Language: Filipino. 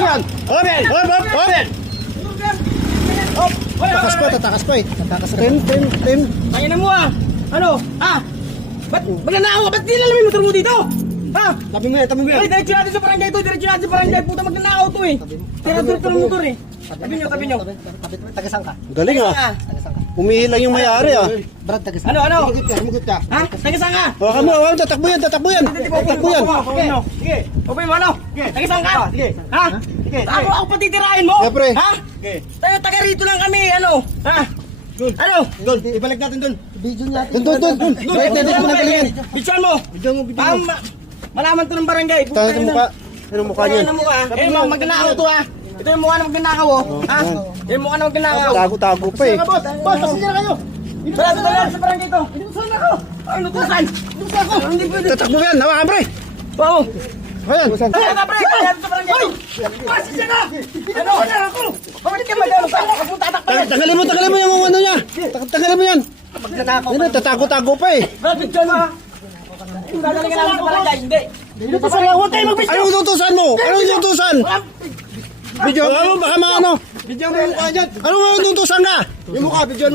yan. Open! Open! Tatakas po eh. Tim. Tangin na mo ah. Ano? Ba't magnanakaw? Ba't nilalaman yung motor mo dito? Ha? Tabi mo yan. Ay, diretso natin sa barangay to. Diretso natin sa barangay. Puta, magnanakaw to eh. Tira-tira ng motor eh. Tabi nyo. Tagasang ka. Galing ah. Umihi lang yung may-ari ah. Brad, tagasang. Ano? Humugot ka. Ha? Tagasang ka? Hawakan mo, tatakbo yan. Tatakbo yan. Sige. Open mo ano? Tagasang ka? Sige. Ha? Sige. Ako patitirahin mo? Siyempre. Ha? Taga rito lang kami. Ano? Ha? Ano? Doon, ibalik natin doon. Video natin. Doon. Right na dito magalingan. Bidyoan mo. Malaman to ng barangay. Tayo sa mukha. Ano mukha niyan? Ano mukha? Eh, magnanakaw to ha. Ito yung mukha na magnanakaw oh. Ha? Yung mukha na magnanakaw. Tago pa eh. Boss, pasensya na kayo. Tara sa barangay to. Inutusan ako. Ay, inutusan. Inutusan ako. Hindi pwede. Tatakbo yan. Hawakan pre. Oo. Ayan. Tara, pre. Tara sa barangay to. Pasensya na. Ano? Ako. Bakit ka magano ka? Ako tatakpan. Tanggalin mo yung ano niya. Tanggalin mo yan. Magnanakaw. Yan, tatago pa eh. Brad, bidyoan mo. Dadalhin ka namin sa barangay. Hindi. Inutusan lang. Huwag kayo magbidyo. Anong tutusan mo? Anong tutusan? Video mo, baka maano. Video mo yung mukha dyan. Anong tutusan ka? Yung mukha, video mo.